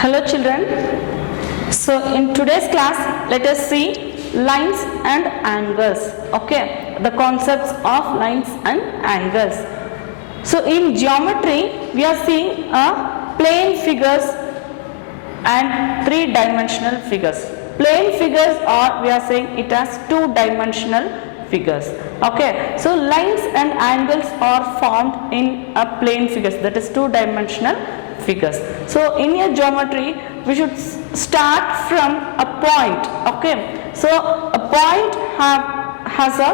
Hello children. So in today's class let us see lines and angles. Okay, the concepts of lines and angles. So in geometry we are seeing plane figures and three-dimensional figures. Plane figures are, we are saying it as two-dimensional figures. Okay, so lines and angles are formed in a plane figures, that is two-dimensional figures. So in your geometry we should start from a point. Okay, so a point has a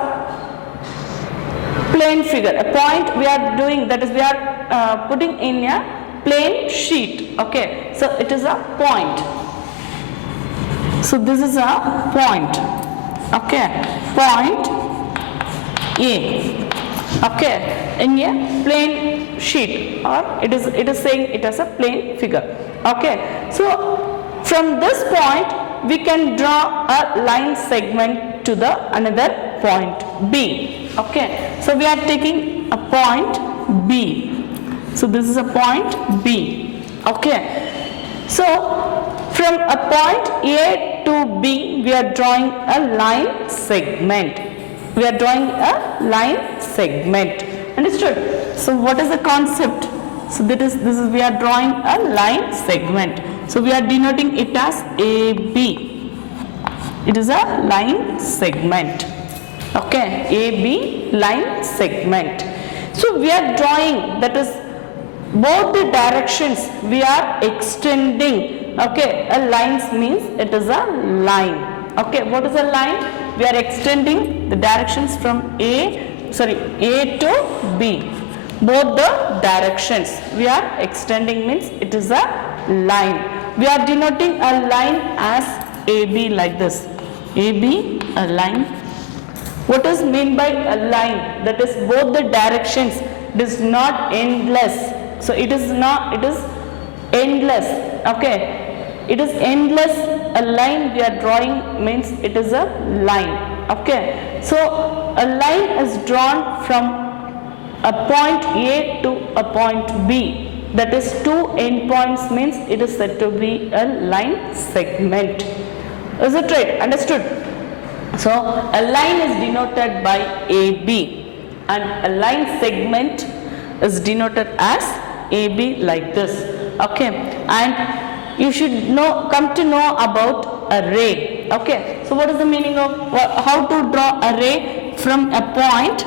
plane figure. A point we are doing, that is we are putting in a plane sheet. Okay, so it is a point. So this is a point. Okay, point A. Okay, in a plane sheet, or it is saying it as a plane figure. Okay, so from this point we can draw a line segment to the another point B. Okay, so we are taking a point B. So this is a point B. Okay, so from a point A to B we are drawing a line segment. We are drawing a line segment. Understood? So what is the concept? So this is we are drawing a line segment. So we are denoting it as AB. It is a line segment. Okay, AB line segment. So we are drawing, that is both the directions we are extending. Okay, a lines means it is a line. Okay, what is a line? We are extending the directions from A to B. Both the directions we are extending means it is a line. We are denoting a line as AB like this. AB, a line. What is mean by a line? That is both the directions. It is not endless. So it is endless. Okay. It is endless. A line we are drawing means it is a line. Okay. So a line is drawn from a point A to a point B. That is two endpoints means it is said to be a line segment. Is it right? Understood? So a line is denoted by AB and a line segment is denoted as AB like this. Okay, and you should come to know about a ray. Okay, so what is the meaning of how to draw a ray from a point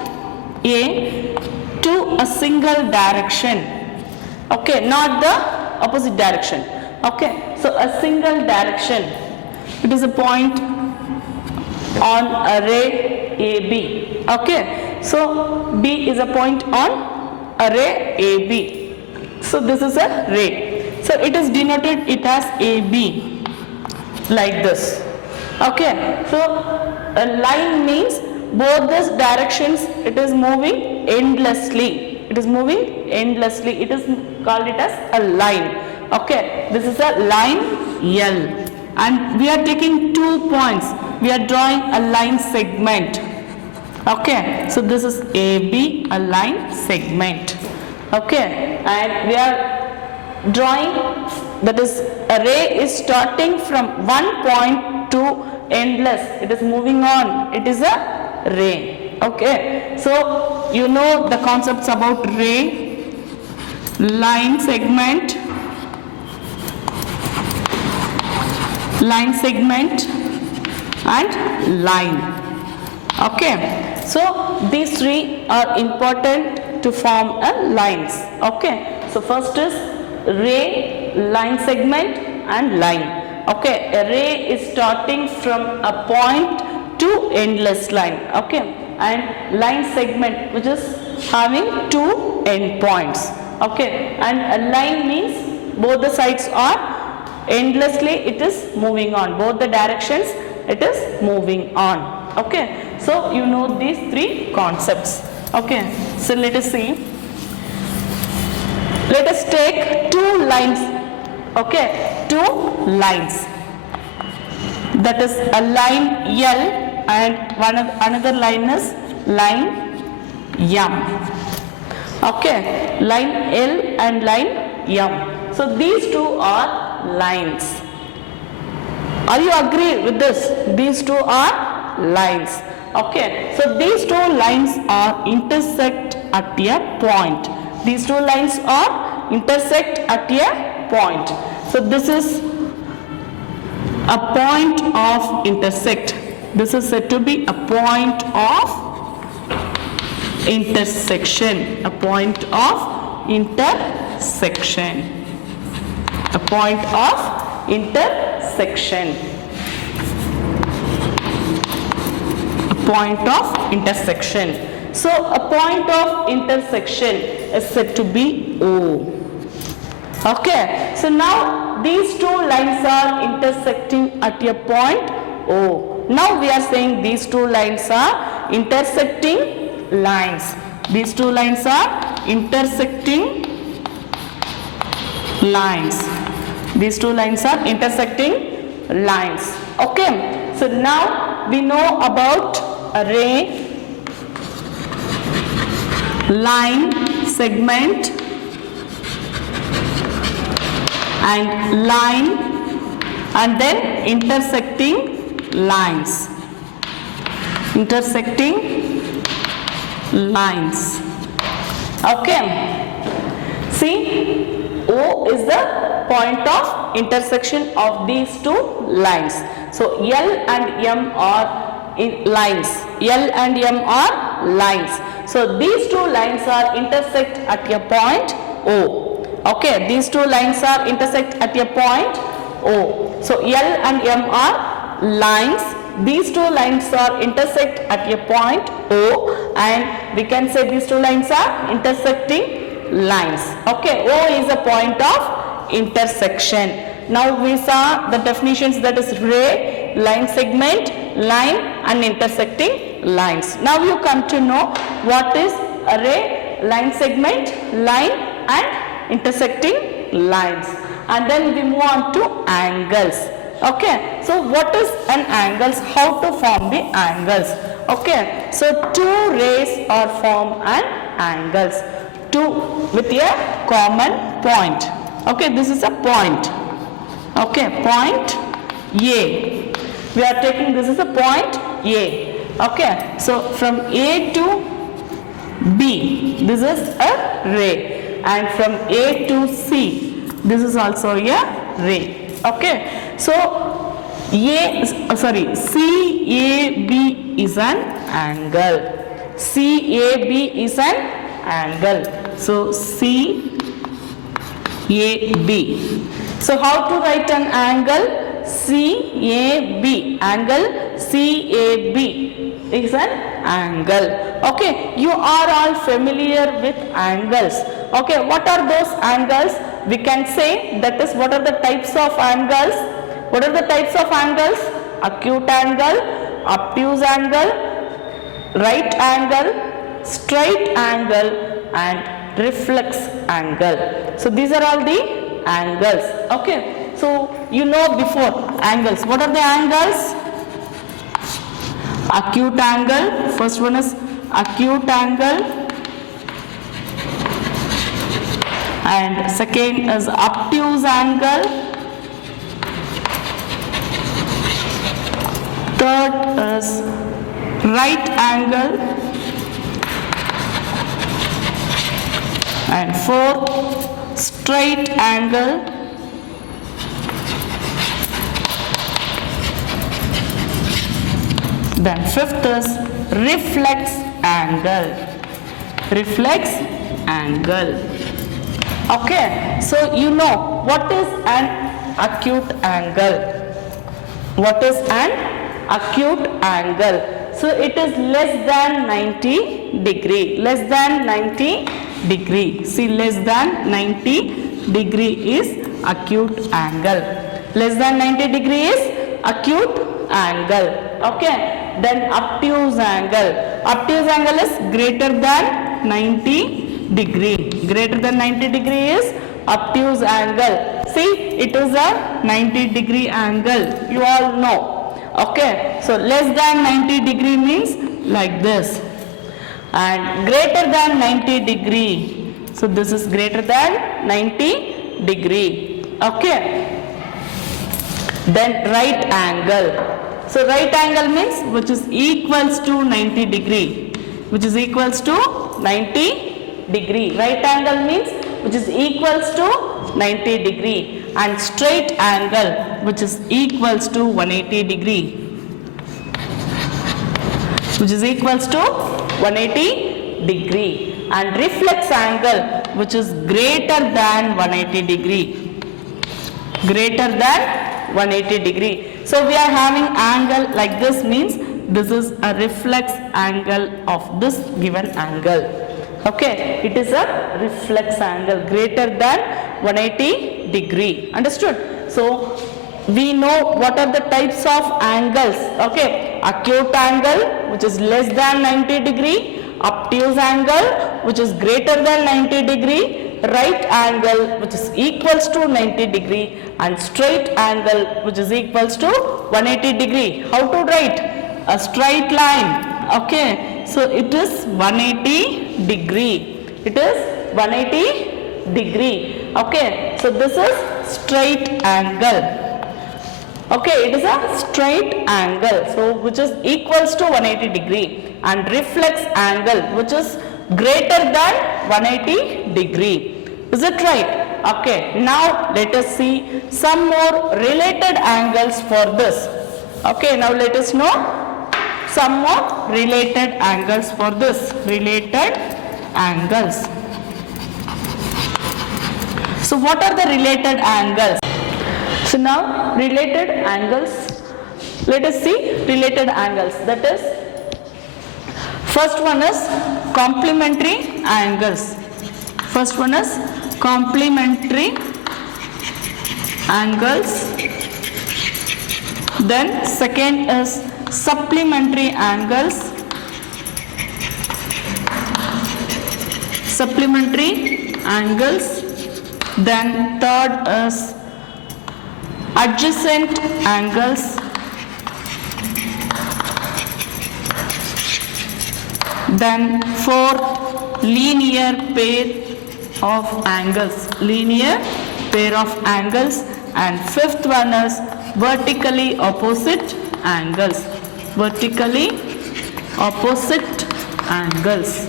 A to a single direction? Okay, not the opposite direction. Okay, so a single direction. It is a point on a ray AB. Okay, so B is a point on a ray AB. So this is a ray. So it is denoted it as AB like this. Okay, so a line means both these directions it is moving endlessly. It is moving endlessly. It is called it as a line. Okay, this is a line L. And we are taking 2 points. We are drawing a line segment. Okay, so this is AB, a line segment. Okay, and we are drawing, that is a ray is starting from one point to endless. It is moving on. It is a ray. Okay, so you know the concepts about ray, line segment, and line. Okay, so these three are important to form a lines. Okay, so first is ray, line segment and line. Okay, a ray is starting from a point to endless line. Okay, and line segment which is having two endpoints. Okay, and a line means both the sides are endlessly it is moving on. Both the directions it is moving on. Okay, so you know these three concepts. Okay, so let us see. Let us take two lines. Okay, two lines. That is a line L and another line is line M. Okay, line L and line M. So these two are lines. Are you agree with this? These two are lines. Okay, so these two lines are intersect at a point. These two lines are intersect at a point. So this is a point of intersect. This is said to be a point of intersection. A point of intersection. A point of intersection. A point of intersection. So a point of intersection is said to be O. Okay, so now these two lines are intersecting at a point O. Now we are saying these two lines are intersecting lines. These two lines are intersecting lines. These two lines are intersecting lines. Okay, so now we know about a ray, line, segment, and line, and then intersecting lines. Intersecting lines. Okay. See, O is the point of intersection of these two lines. So L and M are lines. L and M are lines. So these two lines are intersect at a point O. Okay, these two lines are intersect at a point O. So L and M are lines. These two lines are intersect at a point O, and we can say these two lines are intersecting lines. Okay, O is a point of intersection. Now we saw the definitions, that is ray, line segment, line, and intersecting lines. Now you come to know what is a ray, line segment, line, and intersecting lines. And then we move on to angles. Okay, so what is an angles? How to form the angles? Okay, so two rays are formed an angles. Two with a common point. Okay, this is a point. Okay, point A. We are taking this is a point A. Okay, so from A to B, this is a ray, and from A to C, this is also a ray. Okay, so CAB is an angle. CAB is an angle. So CAB. So how to write an angle? CAB. Angle CAB is an angle. Okay, you are all familiar with angles. Okay, what are those angles? We can say, that is, what are the types of angles? What are the types of angles? Acute angle, obtuse angle, right angle, straight angle, and reflex angle. So these are all the angles. Okay, so you know before angles. What are the angles? Acute angle. First one is acute angle, and second is obtuse angle. Third is right angle, and fourth straight angle, then fifth is reflex angle. Reflex angle. Okay, so you know what is an acute angle. What is an acute angle? So it is less than 90 degree. Less than 90 degree. See, less than 90 degree is acute angle. Less than 90 degree is acute angle. Okay, then obtuse angle. Obtuse angle is greater than 90 degree. Greater than 90 degree is obtuse angle. See, it is a 90 degree angle. You all know. Okay, so less than 90 degree means like this, and greater than 90 degree. So this is greater than 90 degree. Okay, Then right angle. So right angle means which is equals to 90 degree. Which is equals to 90 degree. Right angle means which is equals to 90 degree. And straight angle which is equals to 180 degree. Which is equals to 180 degree. And reflex angle which is greater than 180 degree. Greater than 180 degree. So we are having angle like this means this is a reflex angle of this given angle. Okay, it is a reflex angle greater than 180 degree. Understood? So we know what are the types of angles. Okay, acute angle which is less than 90 degree, obtuse angle which is greater than 90 degree, right angle which is equals to 90 degree, and straight angle which is equals to 180 degree. How to write? A straight line. Okay, so it is 180 degree. It is 180 degree. Okay, so this is straight angle. Okay, it is a straight angle, so which is equals to 180 degree, and reflex angle which is greater than 180 degree. Is it right? Okay, now let us see some more related angles for this. Okay, now let us know some more related angles for this. Related angles. So what are the related angles? So now related angles, let us see related angles. That is, first one is complementary angles. First one is complementary angles. Then second is supplementary angles. Supplementary angles. Then third is adjacent angles. Then fourth, linear pair of angles. Linear pair of angles. And fifth one is vertically opposite angles. Vertically opposite angles.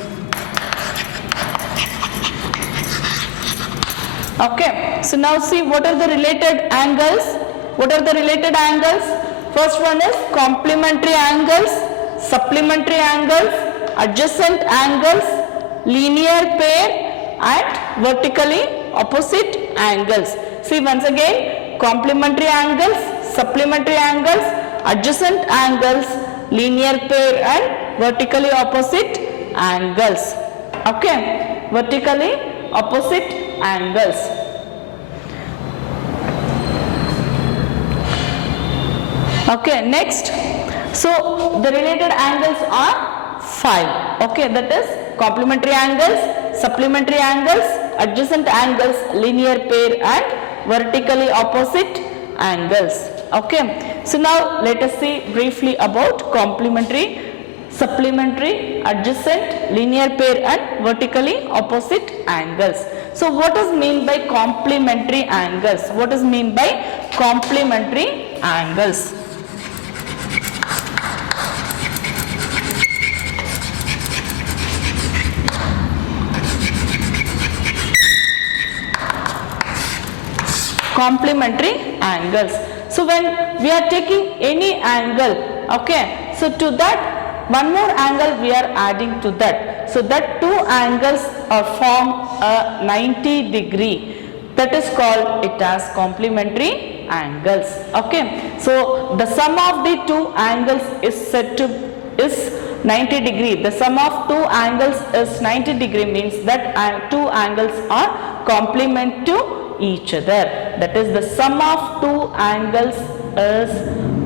Okay, so now see what are the related angles. What are the related angles? First one is complementary angles, supplementary angles, adjacent angles, linear pair, and vertically opposite angles. See once again, complementary angles, supplementary angles, adjacent angles, linear pair, and vertically opposite angles. Okay, vertically opposite angles. Okay, next. So the related angles are 5. Okay, that is complementary angles, supplementary angles, adjacent angles, linear pair, and vertically opposite angles. Okay, so now let us see briefly about complementary, supplementary, adjacent, linear pair, and vertically opposite angles. So what is mean by complementary angles? What is mean by complementary angles? Complementary angles. So when we are taking any angle, okay, so to that one more angle we are adding to that. So that two angles are form a 90 degree. That is called it as complementary angles. Okay, so the sum of the two angles is said to is 90 degree. The sum of two angles is 90 degree means that two angles are complement to each other. That is, the sum of two angles is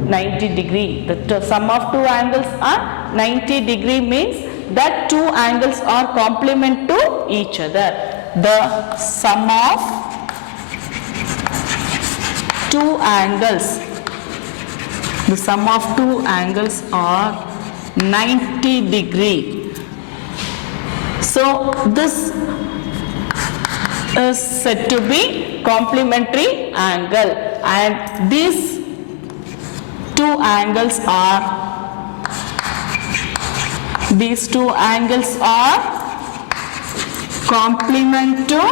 90 degree. The sum of two angles are 90 degree means that two angles are complement to each other. The sum of two angles, the sum of two angles are 90 degree. So this is said to be complementary angle, and these two angles are, these two angles are complement to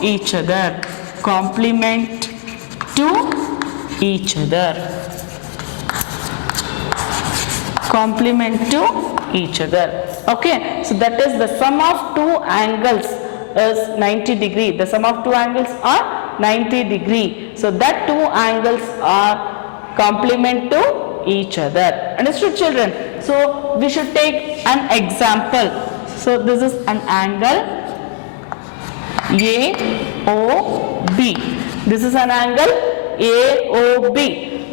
each other, complement to each other, complement to each other. Okay, so that is the sum of two angles is 90 degree. The sum of two angles are 90 degree. So that two angles are complement to each other. Understood, children? So we should take an example. So this is an angle AOB. This is an angle AOB,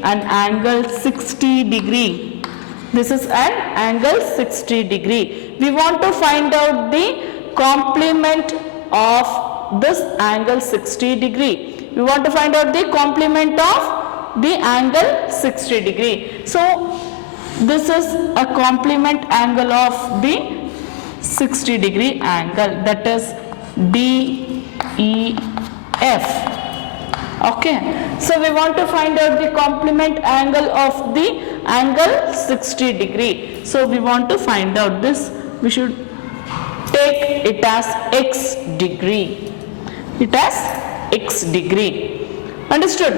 an angle 60 degree. This is an angle 60 degree. We want to find out the complement of this angle 60 degree. We want to find out the complement of the angle 60 degree. So this is a complement angle of the 60 degree angle, that is DEF. Okay, so we want to find out the complement angle of the angle 60 degree. So we want to find out this. We should take it as x degree. It as x degree. Understood?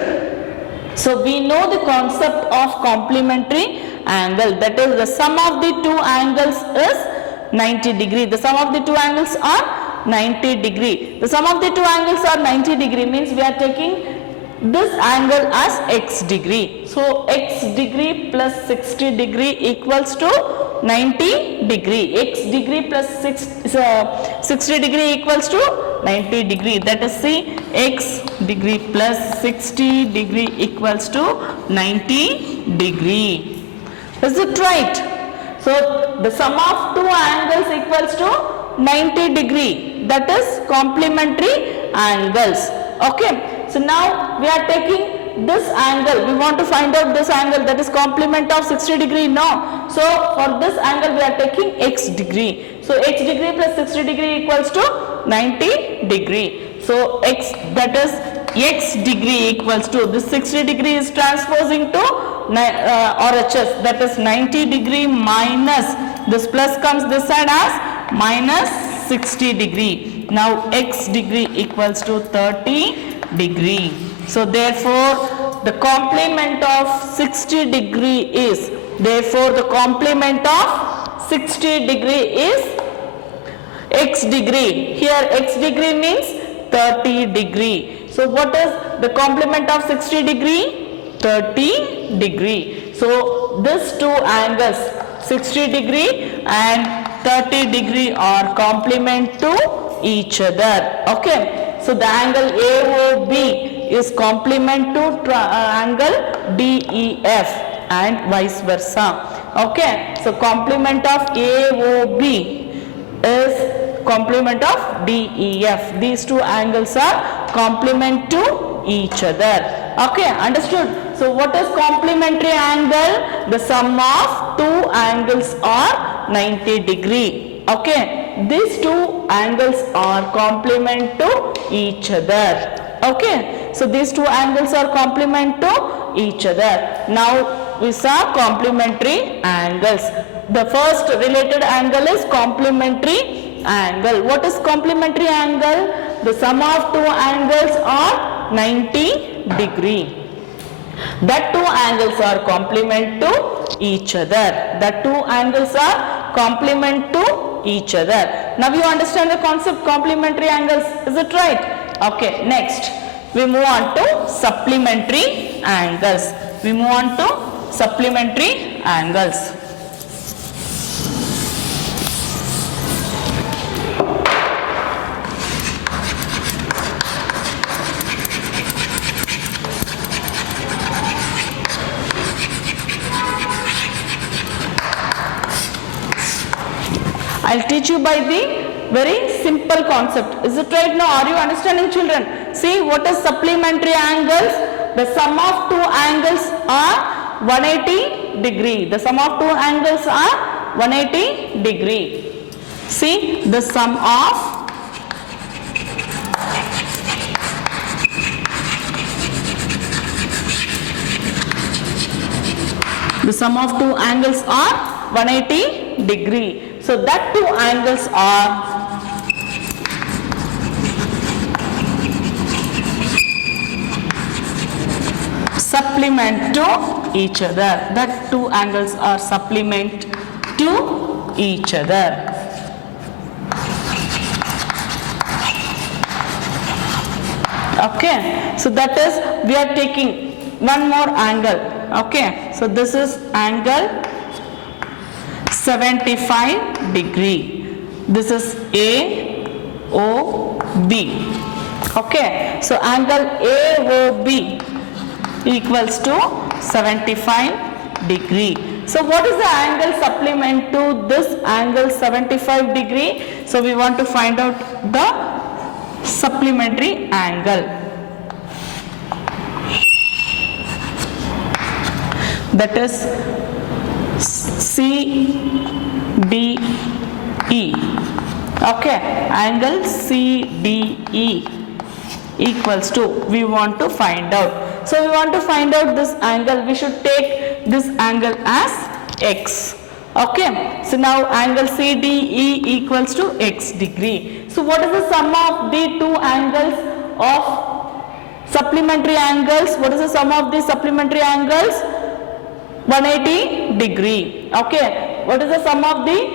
So we know the concept of complementary angle, that is the sum of the two angles is 90 degree. The sum of the two angles are 90 degree. The sum of the two angles are 90 degree means we are taking this angle as x degree. So x degree plus 60 degree equals to 90 degree. X degree plus 60 degree equals to 90 degree. That is, see, x degree plus 60 degree equals to 90 degree. Is it right? So the sum of two angles equals to 90 degree. That is complementary angles. Okay. So now we are taking this angle. We want to find out this angle, that is complement of 60 degree. No. So for this angle we are taking x degree. So x degree plus 60 degree equals to 90 degree. So x, that is x degree equals to, this 60 degree is transposing to RHS, that is 90 degree minus, this plus comes this side as minus 60 degree. Now x degree equals to 30 degree. So therefore the complement of 60 degree is, therefore the complement of 60 degree is x degree. Here x degree means 30 degree. So what is the complement of 60 degree? 30 degree. So these two angles 60 degree and 30 degree are complement to each other. Okay. So the angle AOB is complement to angle DEF and vice versa. Okay. So complement of AOB is complement of DEF. These two angles are complement to each other. Okay, understood? So what is complementary angle? The sum of two angles are 90 degree. Okay, these two angles are complement to each other. Okay, so these two angles are complement to each other. Now we saw complementary angles. The first related angle is complementary angle. What is complementary angle? The sum of two angles are 90 degree. That two angles are complement to each other. That two angles are complement to each other. Now you understand the concept complementary angles. Is it right? Okay, next we move on to supplementary angles. We move on to supplementary angles. I'll teach you by the very simple concept. Is it right now? Are you understanding, children? See, what is supplementary angles? The sum of two angles are 180 degree. The sum of two angles are 180 degree. See, the sum of The sum of two angles are 180 degree. So that two angles are supplement to each other. That two angles are supplement to each other. Okay, so that is we are taking one more angle. Okay, so this is angle 75 degree. This is AOB. Okay, so angle AOB equals to 75 degree. So what is the angle supplement to this angle 75 degree? So we want to find out the supplementary angle. That is CDE. Okay, angle CDE equals to, we want to find out. So we want to find out this angle, we should take this angle as x. Okay, so now angle CDE equals to x degree. So what is the sum of the two angles of supplementary angles? What is the sum of the supplementary angles? 180 degree. Okay, what is the sum of the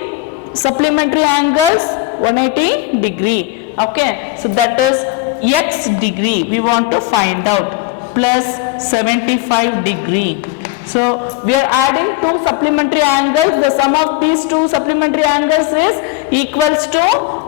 supplementary angles? 180 degree. Okay, so that is x degree we want to find out, plus 75 degree. So we are adding two supplementary angles. The sum of these two supplementary angles is equals to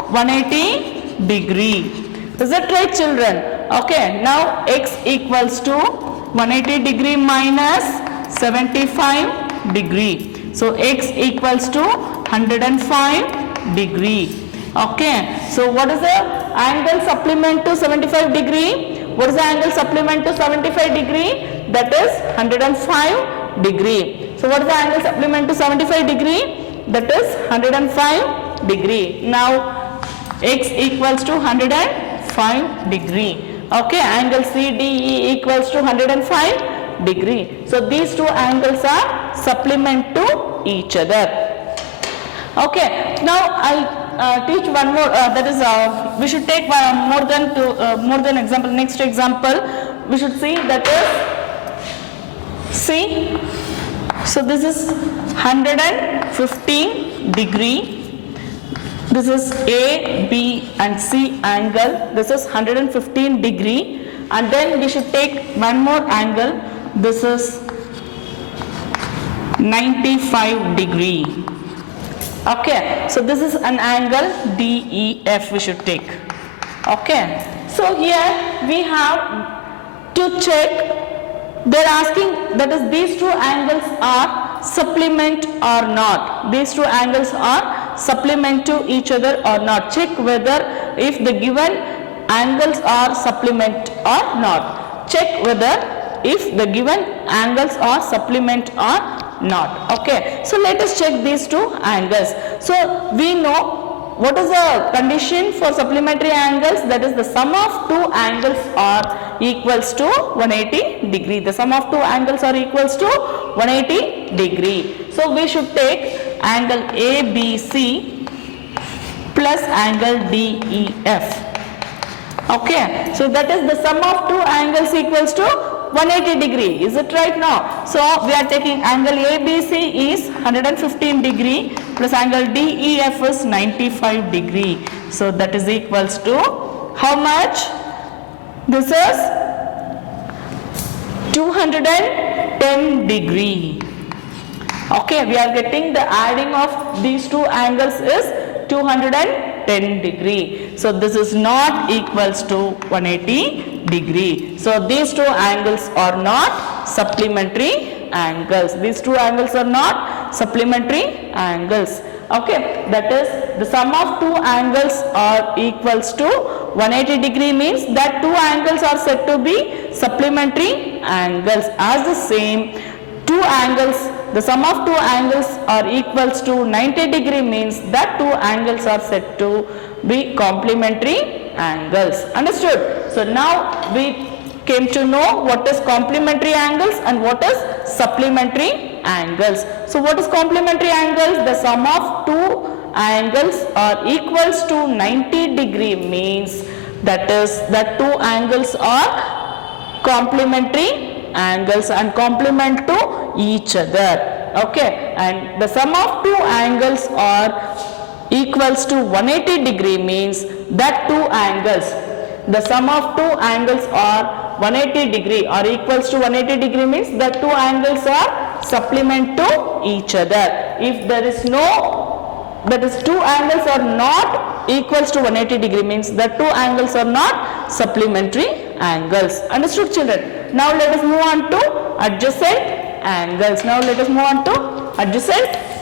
180 degree. Is that right, children? Okay, now x equals to 180 degree minus 75 degree. So x equals to 105 degree. Okay, so what is the angle supplement to 75 degree? What is the angle supplement to 75 degree? That is 105 degree. So what is the angle supplement to 75 degree? That is 105 degree. Now x equals to 105 degree. Okay, angle CDE equals to 105 degree. So these two angles are supplement to each other. Okay, now I'll teach one more, that is we should take more than example. Next example we should see, that is C. So this is 115 degree. This is A, B and C angle. This is 115 degree, and then we should take one more angle. This is 95 degree. Okay, so this is an angle DEF we should take. Okay, so here we have to check, they are asking, that is these two angles are supplement or not. These two angles are supplement to each other or not. Check whether if the given angles are supplement or not. Check whether if the given angles are supplement or not. Okay, so let us check these two angles. So we know what is the condition for supplementary angles, that is the sum of two angles are equals to 180 degree. The sum of two angles are equals to 180 degree. So we should take angle ABC plus angle DEF. Okay, so that is the sum of two angles equals to 180 degree. Is it right now? So we are taking angle ABC is 115 degree plus angle DEF is 95 degree. So that is equals to how much? This is 210 degree. Okay, we are getting the adding of these two angles is 210 degree. So this is not equals to 180 degree. So these two angles are not supplementary angles. These two angles are not supplementary angles. Okay, that is the sum of two angles are equals to 180 degree, means that two angles are said to be supplementary angles. As the same two angles, the sum of two angles are equals to 90 degree, means that two angles are said to be complementary angles. Understood? So now we came to know what is complementary angles and what is supplementary angles. So what is complementary angles? The sum of two angles are equals to 90 degree means that is that two angles are complementary angles and complement to each other. Okay, and the sum of two angles are equals to 180 degree means that two angles, the sum of two angles are 180 degree or equals to 180 degree means the two angles are supplement to each other. If there is no, that is two angles are not equals to 180 degree means the two angles are not supplementary angles. Understood, children? Now let us move on to adjacent angles. Now let us move on to adjacent